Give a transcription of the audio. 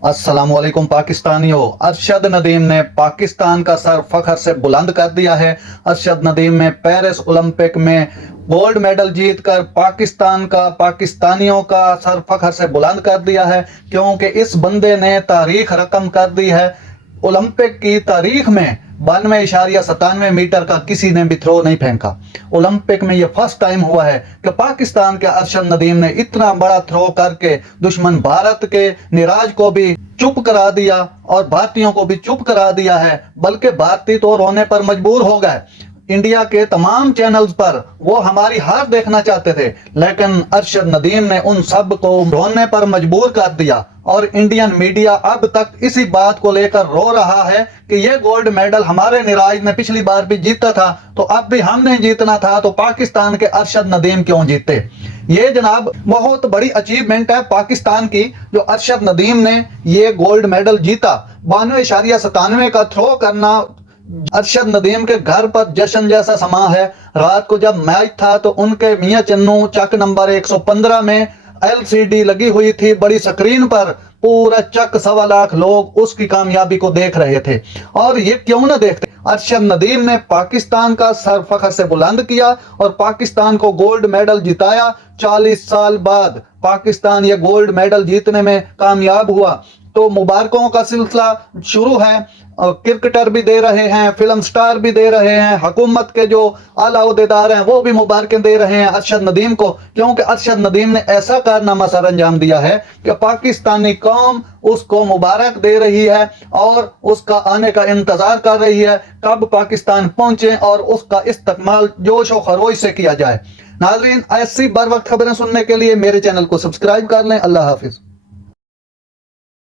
अस्सलाम वालेकुम पाकिस्तानियों। अरशद नदीम ने पाकिस्तान का सर फखर से बुलंद कर दिया है। अरशद नदीम ने पेरिस ओलंपिक में गोल्ड मेडल जीतकर पाकिस्तानियों का सर फखर से बुलंद कर दिया है, क्योंकि इस बंदे ने तारीख रकम कर दी है। ओलंपिक की तारीख में 92.97 मीटर का किसी ने भी थ्रो नहीं फेंका। ओलंपिक में यह फर्स्ट टाइम हुआ है कि पाकिस्तान के अरशद नदीम ने इतना बड़ा थ्रो करके दुश्मन भारत के निराज को भी चुप करा दिया और भारतीयों को भी चुप करा दिया है, बल्कि भारतीय तो रोने पर मजबूर हो गए। इंडिया के तमाम चैनल्स पर वो हमारी हार देखना चाहते थे, लेकिन अरशद नदीम ने उन सब को रोने पर मजबूर कर दिया और इंडियन मीडिया अब तक इसी बात को लेकर रो रहा है कि ये गोल्ड मेडल हमारे निराज ने पिछली बार भी जीता था, तो अब भी हमने जीतना था, तो पाकिस्तान के अरशद नदीम क्यों जीते। ये जनाब बहुत बड़ी अचीवमेंट है पाकिस्तान की, जो अरशद नदीम ने ये गोल्ड मेडल जीता। 92.97 का थ्रो करना अरशद नदीम के घर पर जश्न जैसा समा है। रात को जब मैच था तो उनके मियां चन्नू चक नंबर 115 में LCD लगी हुई थी, बड़ी स्क्रीन पर पूरा चक 1.25 लाख लोग उसकी कामयाबी को देख रहे थे। और ये क्यों ना देखते, अरशद नदीम ने पाकिस्तान का सर फखर से बुलंद किया और पाकिस्तान को गोल्ड मेडल जिताया। 40 साल बाद पाकिस्तान ये गोल्ड मेडल जीतने में कामयाब हुआ, तो मुबारकों का सिलसिला शुरू है। क्रिकेटर भी दे रहे हैं, फिल्म स्टार भी दे रहे हैं, हुकूमत के जो आला ओहदेदार हैं वो भी मुबारकें दे रहे हैं अरशद नदीम को, क्योंकि अरशद नदीम ने ऐसा कारनामा सर अंजाम दिया है कि पाकिस्तानी कौम उसको मुबारक दे रही है और उसका आने का इंतजार कर रही है कब पाकिस्तान पहुंचे और उसका इस्तेमाल जोश और खरोश से किया जाए। नाजरीन, ऐसी बर वक्त खबरें सुनने के लिए मेरे चैनल को सब्सक्राइब कर लें। अल्लाह हाफिज।